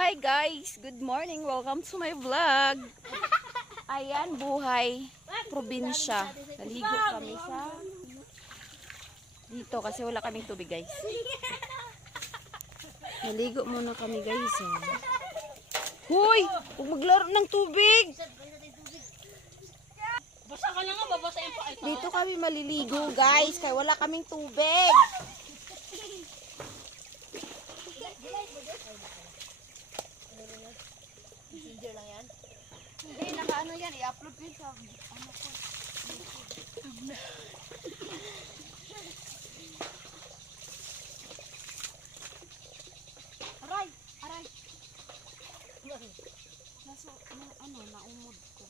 Hi guys! Good morning! Welcome to my vlog! Ayan, buhay probinsya. Naligo kami sa dito kasi wala kaming tubig guys. Naligo muna kami guys. Hoy! Huwag maglaro ng tubig! Basa ka na nga, babasa yung pa ito. Dito kami maliligo guys kaya wala kaming tubig. Messenger lang yan. Hindi, naka-ano yan. I-upload ko yun sa ano ko. Aray! Aray! Naso, naumod ko.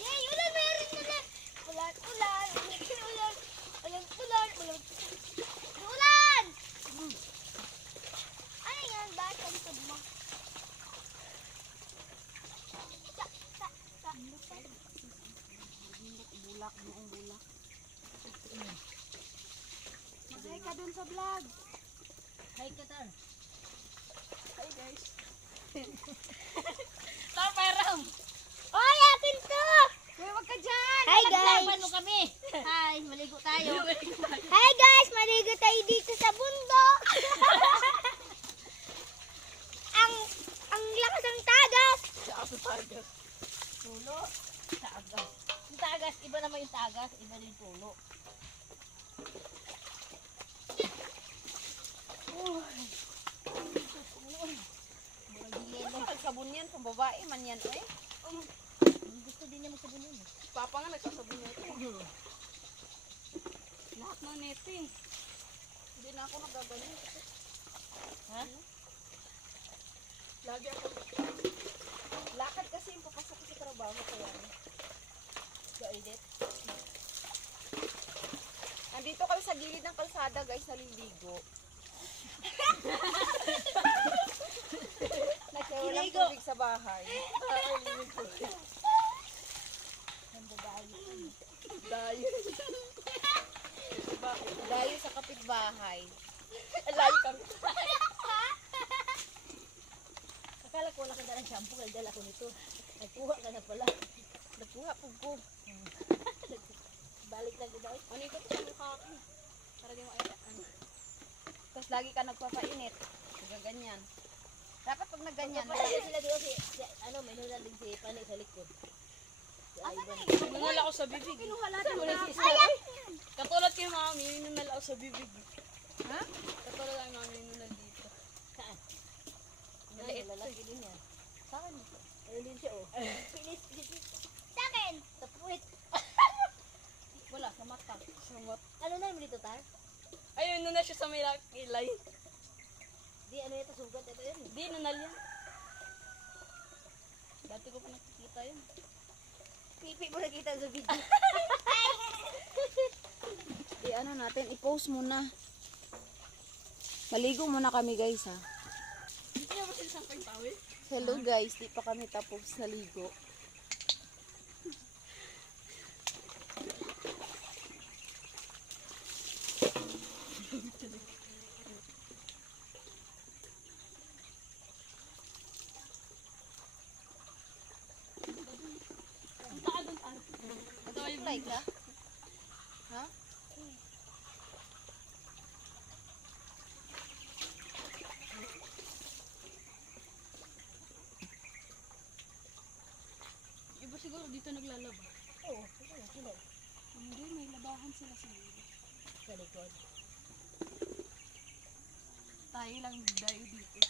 Yay! Ulan! Meron na lang! Ulan! Ulan! Ulan! Ulan! Ulan! Ulan! Ulan! Ano yan? Bakit ang tubma? Bulak, buong bulak. Mag-hi ka dun sa vlog. Hi, Katar. Hi guys. Taparam! Oy! Akin to! Hoy, wag ka dyan! Hi guys! Naglaban mo kami. Hi! Maligo tayo. Hi guys! Maligo tayo dito sa bundok! ang lakas ng tagas! Sa target. Pulo. Tagas. Yung tagas, iba naman yung tagas, iba din pulo. Sabon yan, pang babae man yan eh. Gusto din niya magsabon yun. Papa nga nagsasabon yan. Lahat ng neto eh. Hindi na ako nagaganyan. Ha? Lagi ako. Lakad kasi yung papasok ko sa trabaho kaya. Sa edit. Andito kami sa gilid ng kalsada guys, naliligo. Kasi walang Iligo. tubig sa bahay. Dayo. Dayo sa kapitbahay. Layo kami. Akala ko wala ka dalang shampoo, kaya dala ko nito. Nagkuha ka na pala. Nakuha po ko. Balik lang din ako. Ano ito sa mukha ko? Para di mo ay ano. Tapos lagi ka nagpapainit. Ganyan. Dapat pag nagganyan. Kapatid sila dito ano, may nunal din si Pani sa likod. Si Ivan. Nunal ako sa bibig. Kinuha natin. Katulad kay mami, nunal ako sa bibig. Ha? Katulad ang mami nunal dito. Saan? Maliit to lalaki din yan. Saan? Ayun din siya oh. Pinis. Sa akin! Sa puwit. Wala, sa mata. Sumot. Ano na yung dito, Tar? Ayun, nunal siya sa may kilay. Di, ano ito, sugat. Ito yun. Di, nunal yan. Dati ko pa nakikita yun. Pipi mo nakita sa video. Ano natin, i-post muna. Maligo muna kami guys ha. Hindi mo sila sa pagpawin? Hello guys, di pa kami tapos sa ligo. Like ha? Ha? Iba siguro dito naglalaba. Oo, sila. Hindi, may labahan sila sa ligo. Sa likod. Tayo lang dayo dito.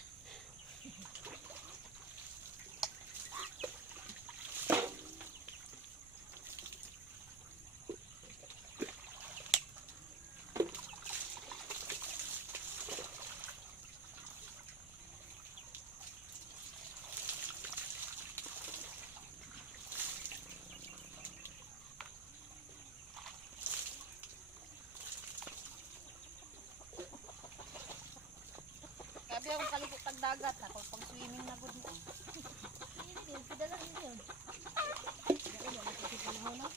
Sabi akong kalikot ang dagat na kung pag swimming na good mo. Hindi, padala nyo yun. Dahil wala kasi panahon na.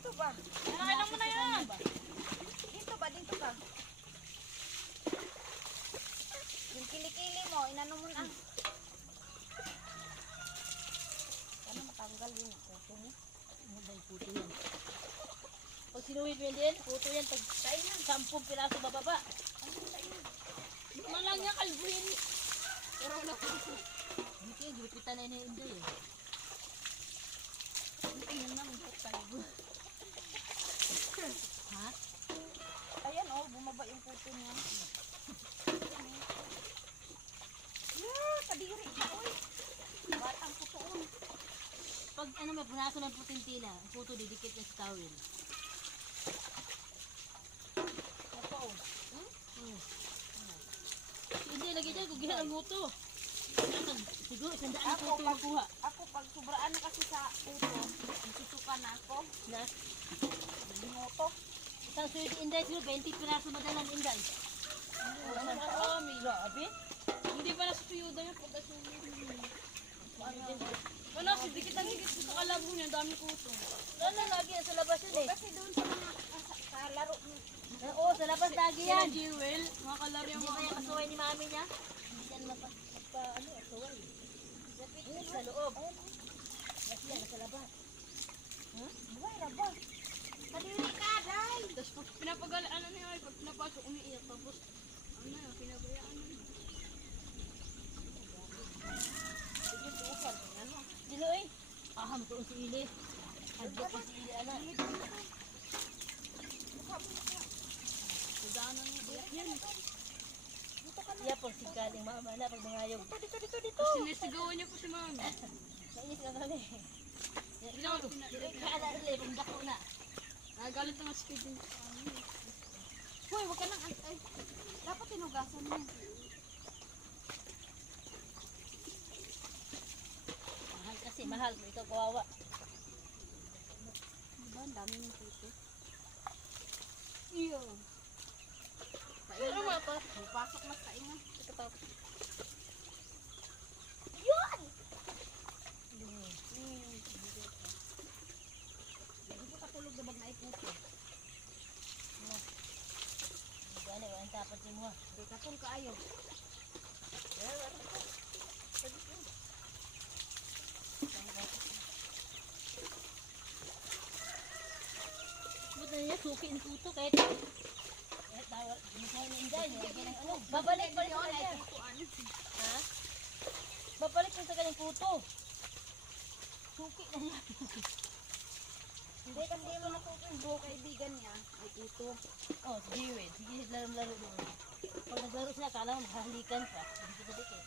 Dito ba? Kailan mo na yan? Dito ba? Dito ka. Yung kilikili mo, inano mo na. Paano matanggal yun yung kuto mo? Ano ba yung puto yan? Pag sinuwid mo yan din, puto yan. Pag 10 piraso bababa. Malang niya kalbuhin. Pero wala ko. Hindi kayo, gipitan na yun yung Inday eh. Tingnan na, magpot kalibo. Ha? Ayan oh, bumaba yung puto niya. Yeah, kadiri ka oy. Batang putoon. Pag ano may punasan ng puting tila, ang puto didikit niya sa towel. Ito oh. Hindi, lagi dyan, gugihan ang puto. Siguro, sandaan ang Ako, puto yung kuha. Ako pag sobraan na kasi sa puto, nagsusuka na ako. Na, Binoto. isang suwid Inday, siguro 20 piraso madalang Inday. Marami. Grabe. Hindi pa nasuyudan yung pagkasuyo. Wala, dikit ang dikit sa kalabo niya, dami ko ito. Ano, lagi yan sa labas yun eh. Kasi doon sa mga sa laro. Oo, sa labas lagi Yan, yan. Jewel, mga kalaro yung Hindi ba mga yung kasuway ni mami niya? Hindi yan kasuway. Lapit yan sa loob. Kasi yan, sa labas. Buhay na ba? Kadiri ka, day. Tapos pag pinapagalaan niya, pag pinapasok, umiiyak. Tapos, ano yun, pinabayaan niya. Dilo eh. Aham ko si Ili. Hadyo ko si Ili, anak. Sadaanan niya, biyak yan. Iya po, singkaling mama na pag mangayog. Dito. Sinisigawan niya po si mami. Nainis ka kami. Kala ulit, kung dako na. Galit na nga si Kid. Hoy, wag ka nang ay. Dapat tinugasan mo. Mahal kasi, mahal. Ikaw kawawa. Diba, ang dami ng puto. Iyo. Ano mo ito? Pasok mas kaingan. Yun! Hindi ko katulog na bag na iputo. Gani, walang tapat si mo. Hindi katul ka ayaw. Ba't na niya, suki ng puto kahit tawag, misay na Inday. Ano, babalik pa rin sa kanya. Ha? Babalik pa sa kanyang puto. Suki na niya. Hindi kasi mo natuto yung buho kaibigan niya. Ay puto. Oh, sige wait. Sige, laro-laro doon. Pag naglaro sila, kala mo mahalikan pa. Hindi ko dikit.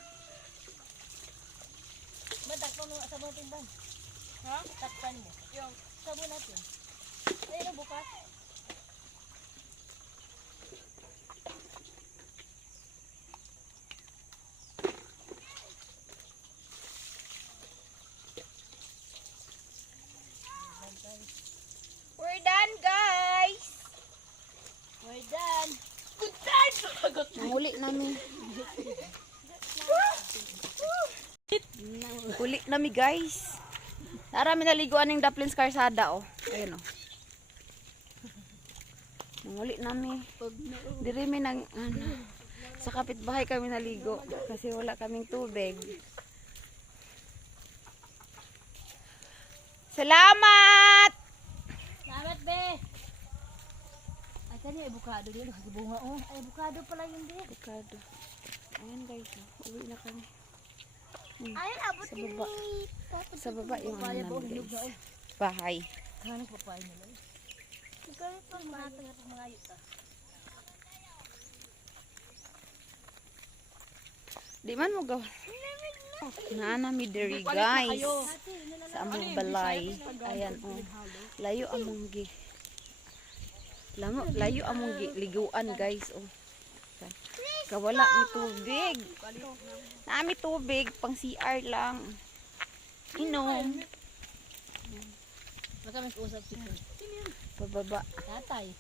Ba't takpan mo sa mga timban? Ha? Takpan mo. Yung. Sabo natin. Ayun ang bukas. We're done, guys! We're done. Good time! Nahuli namin. Huli nami, guys. Narami naliguan ng Daplins Karsada, oh. Ayun, oh. Nahuli nami. Diri mi nang, ano, sa kapitbahay kami naligo. Kasi wala kaming tubig. Salamat! Salamat, be. Ay, kanya, avocado din. Bunga, oh. Ay, avocado pala yun, be. Avocado. Ayan, guys, oh. Uwi na kami. Ayun, abot Sa baba. Sa baba yung ano Papaya ba? namin, Hinog na, guys. oh. Bahay. Kanang papaya nila, eh. Ganito Pag mga tanga pag mga ayot, ah. Di man mo gawa. Naanami diri, guys. Sa among balay. Ayan, oh. Layo among gi. Layo among gi. Liguan, guys, oh. Kawala mi tubig. Naami tubig, pang CR lang. Inom. Baka may kausap si Kurt. Pababa. Tatay.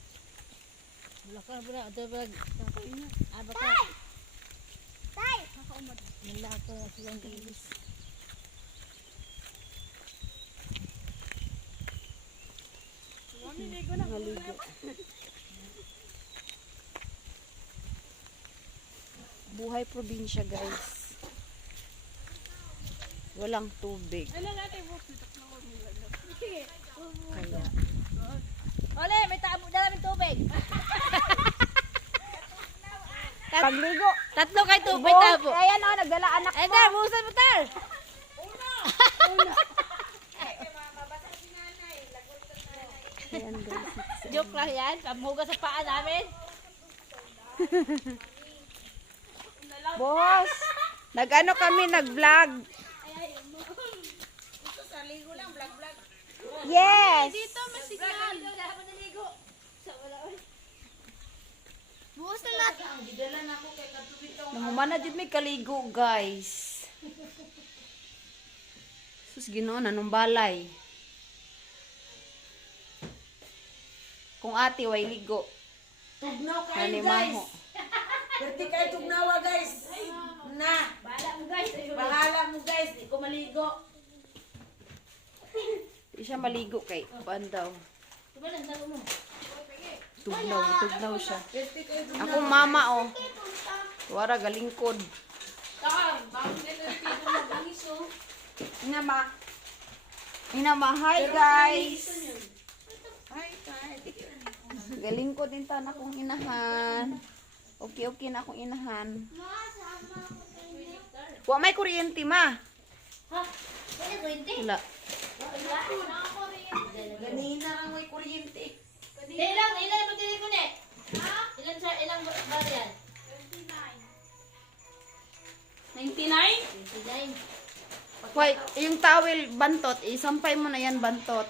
Wala ka na ba? Ito ba? Tatay niya. Ah, baka. Tay! Nalaka ka na silang ilis. Maligo. Buhay probinsya, guys. Walang tubig. Kaya, Ole, may tabo na namin tubig. pagligo. Tatlo kay tubig Bo, tabo. ayan o, nagdala anak Ay, mo. dar, buhusan mo, tar. Ayan, guys. Joke lang yan. Pamhugas sa paa namin. Boss, nag-ano kami, nag-vlog. Yes. Dito may signal. Bukas na natin. Nangumana dyan may kaligo, guys. Sus, Ginoo, nanong balay. Kung ate, way ligo. Tugnaw kayo Nanimaho. guys. Berti kayo tugnawa guys. Na. Bahala mo guys. Bahala mo guys. Di ko maligo. Di siya maligo kay Bandaw. Diba lang, taro mo. Tugnaw siya. Berti kayo tugnawa. Akong mama, oh. Wara, galingkod. Inama. Inama, hi guys. Ay, kahit. Galingkod din ta na akong inahan. Okay na akong inahan. Wa may kuryente, ma. Ha? Wala ko hindi. Wala. Ganina lang may kuryente. Ilan ba tili ko ne? Ha? Ilang bar yan? 99? 29. Wait, yung towel bantot, isampay mo na yan bantot.